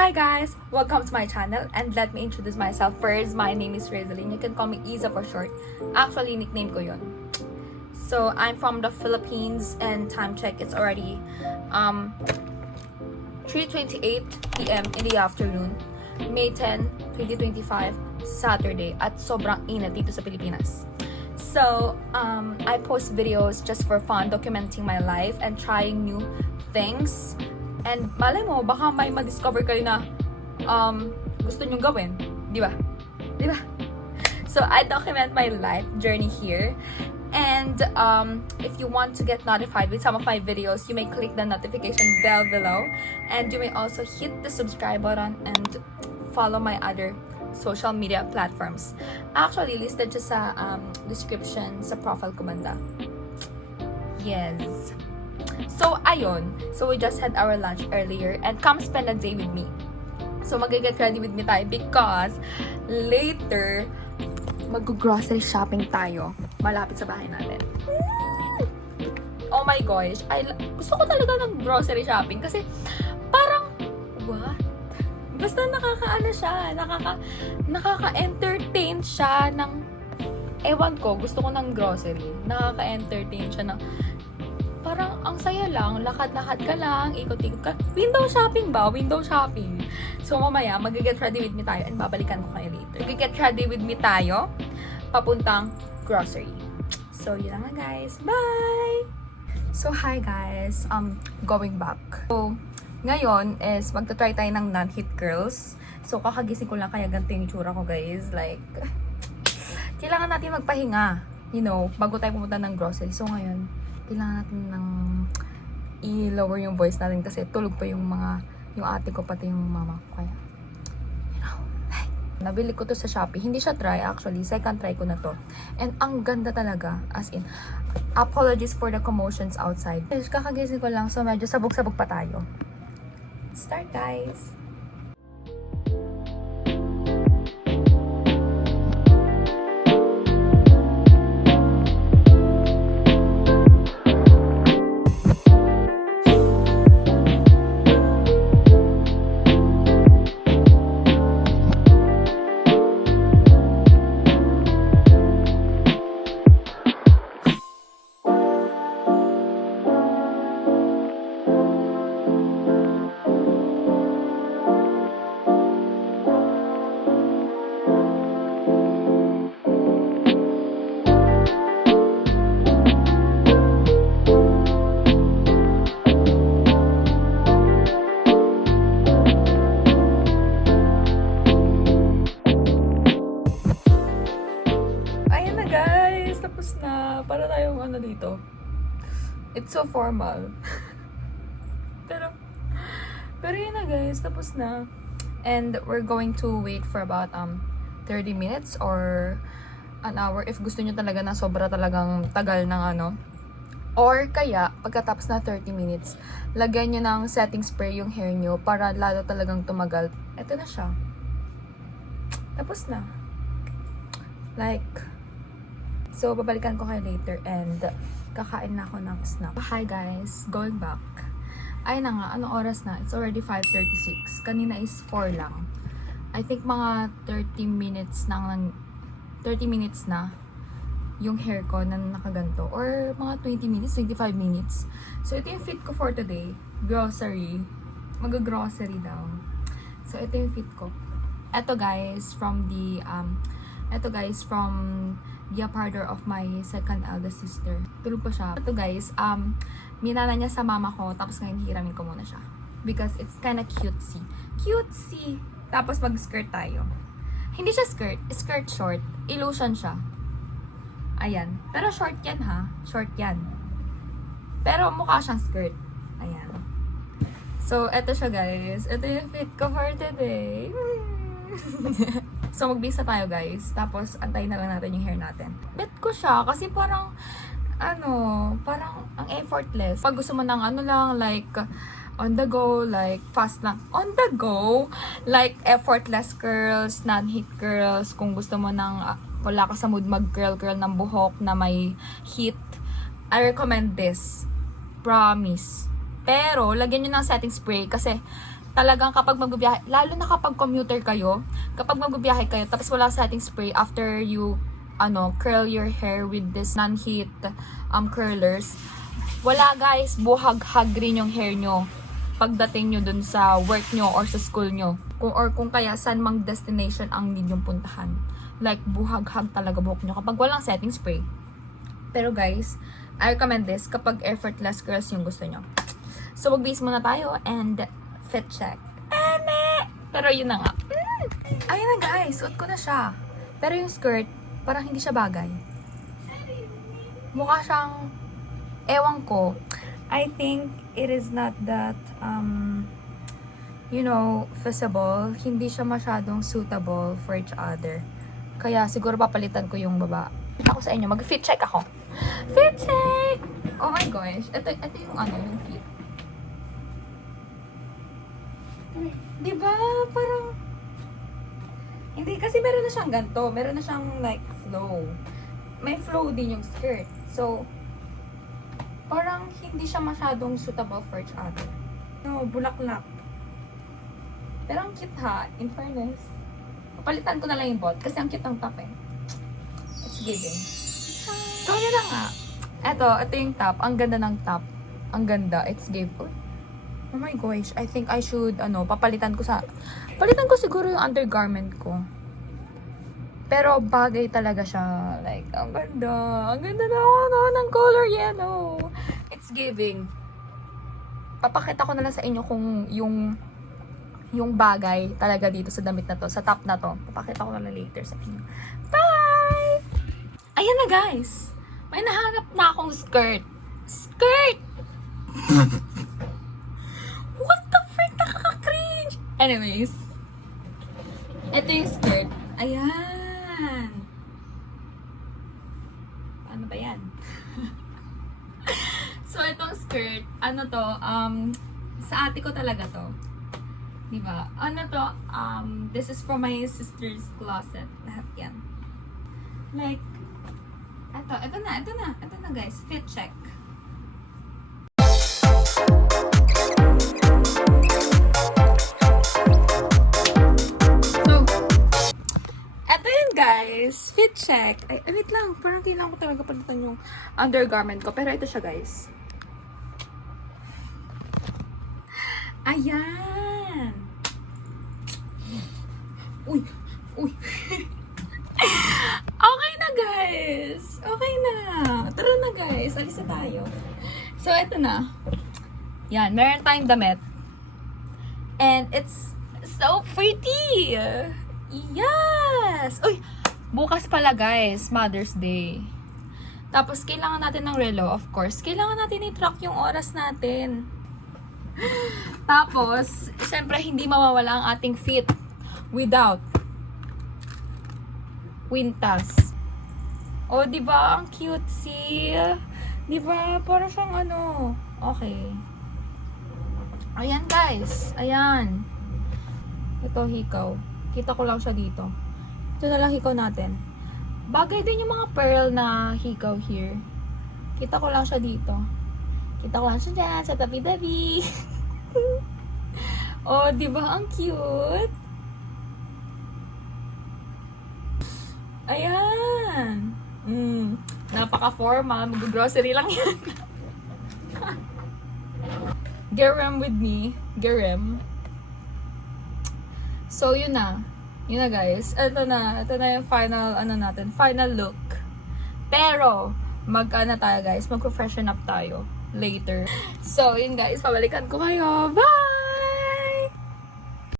Hi guys! Welcome to my channel and let me introduce myself first. My name is Rezaline. You can call me Iza for short. Actually, nickname ko yun. So, I'm from the Philippines and time check, it's already 3:28 p.m. in the afternoon. May 10, 2025, Saturday. At sobrang init dito sa Pilipinas. So, I post videos just for fun, documenting my life and trying new things. And malay mo, baka may ma-discover kayo na gusto nyong gawin. Di ba? Di ba? So, I document my life journey here. And if you want to get notified with some of my videos, you may click the notification bell below. And you may also hit the subscribe button and follow my other social media platforms. Actually, listed siya sa description sa profile ko banda. Yes. So, ayun. So, we just had our lunch earlier and come spend a day with me. So, mag-get ready with me tayo because later, mag-grocery shopping tayo malapit sa bahay natin. Oh my gosh. Gusto ko talaga ng grocery shopping kasi parang, what? Basta nakakaano siya, nakaka-entertain siya ng, ewan ko, gusto ko ng grocery. Nakaka-entertain siya ng, parang ang saya lang, lakad-lakad ka lang, ikot-ikot ka. Window shopping ba? Window shopping. So mamaya, mag-get ready with me tayo and babalikan ko kayo later. Mag-get ready with me tayo, papuntang grocery. So yun lang nga guys. Bye! So hi guys, going back. So ngayon is magta-try tayo ng non-hit curls. So kakagising ko lang kaya ganito yung itsura ko guys. Like, kailangan natin magpahinga, you know, bago tayo pumunta ng grocery. So ngayon, kailangan natin ng i-lower yung voice natin kasi tulog pa yung ate ko pati yung mama ko. Kaya, you know, like, nabili ko to sa Shopee. Hindi siya try actually. Second try ko na to. And ang ganda talaga. As in, apologies for the commotions outside. Kakagising ko lang so medyo sabog-sabog pa tayo. Let's start guys! Para tayong ano dito. It's so formal. pero yun na guys, tapos na. And we're going to wait for about 30 minutes or an hour if gusto nyo talaga na sobra talagang tagal ng ano. Or kaya, pagkatapos na 30 minutes, lagyan nyo ng setting spray yung hair nyo para lalo talagang tumagal. Ito na siya. Tapos na. Like, so, babalikan ko kayo later and kakain na ako ng snack. Hi guys, going back. Ay na nga, anong oras na? It's already 5:36. Kanina is 4 lang. I think mga 30 minutes na yung hair ko na nakaganto. Or mga 20 minutes, 25 minutes. So, ito yung fit ko for today. Grocery. Mag-grocery daw. So, ito yung fit ko. Ito guys, from the apartment of my second eldest sister. Tulog pa siya. Ito guys, minana niya sa mama ko, tapos ngayon hiramin ko muna siya. Because it's kinda cutesy. Cutesy! Tapos mag-skirt tayo. Hindi siya skirt, skirt short. Illusion siya. Ayan. Pero short yan ha. Short yan. Pero mukha siyang skirt. Ayan. So, eto siya guys. Ito yung fit ko for today. So, magbisa tayo guys. Tapos, antayin na lang natin yung hair natin. Bet ko siya kasi parang, parang ang effortless. Pag gusto mo ng like, on the go, like, fast lang. On the go, like, effortless curls, non-heat curls. Kung gusto mo ng, wala ka sa mood mag-curl ng buhok na may heat, I recommend this. Promise. Pero, lagyan nyo ng setting spray kasi talagang kapag magbibiyahe, lalo na kapag commuter kayo, kapag magbibiyahe kayo, tapos wala setting spray after you, curl your hair with this non-heat curlers, wala guys, buhag-hag rin yung hair nyo pagdating nyo dun sa work nyo or sa school nyo. Kung kaya saan mang destination ang need yung puntahan. Like, buhag-hag talaga buhok nyo kapag walang setting spray. Pero guys, I recommend this kapag effortless curls yung gusto nyo. So, mag-base muna tayo and fit check. Pero yun na nga. Ayun na guys, suot ko na siya. Pero yung skirt, parang hindi siya bagay. Mukha siyang, ewan ko, I think it is not that, feasible. Hindi siya masyadong suitable for each other. Kaya siguro papalitan ko yung baba. Ako sa inyo, mag-fit check ako. Fit check! Oh my gosh. Ito yung yung fit. Diba? Parang, hindi, kasi meron na siyang ganito. Meron na siyang like flow. May flow din yung skirt. So, parang hindi siya masyadong suitable for each other. No, bulaklak. Pero ang cute ha, in fairness. Papalitan ko na lang yung bot kasi ang cute ng top eh. It's giving. So, yun na nga. Ito yung top. Ang ganda ng top. Ang ganda. It's giving. Oh my gosh. I think I should, palitan ko siguro yung undergarment ko. Pero bagay talaga siya. Like, ang ganda. Ang ganda ng color yellow. It's giving. Papakita ko na lang sa inyo kung yung bagay talaga dito sa damit na to, sa top na to. Papakita ko na lang later sa inyo. Bye! Ayan na guys. May nahanap na akong skirt. Skirt! What the frick? Nakaka-cringe! Anyways. Ito yung skirt. Ayan. Paano ba yan? So, itong skirt, sa ate ko talaga to. Diba? This is from my sister's closet. Lahat yan. Like, ito na guys. Fit check. Guys, fit check. Ay, wait lang. Parang kailangan ko talaga palitan yung undergarment ko. Pero ito siya, guys. Ayan. Uy. Okay na, guys. Okay na. Tara na, guys. Alis na tayo. So, ito na. Yan. Meron tayong damit. And it's so pretty. Yes! Uy! Bukas pala guys, Mother's Day. Tapos, kailangan natin ng relo, of course. Kailangan natin i-track yung oras natin. Tapos, syempre, hindi mawawala ang ating fit without quintas. Oh, diba? Ang cutesy. Diba? Para siyang Okay. Ayan guys. Ayan. Ito, hikaw. Kita ko lang siya dito. Ito na lang hikaw natin. Bagay din yung mga pearl na hikaw here. Kita ko lang siya dito. Kita ko lang siya dyan sa tabi-tabi. Oh, di ba ang cute? Ayan. Napaka-formal. Mag-grocery lang yan. Gerem with me. Gerem. So, yun na. Yun na, guys. Ito na yung final, final look. Pero, tayo, guys. Mag-freshen up tayo later. So, yun, guys. Pabalikan ko kayo. Bye!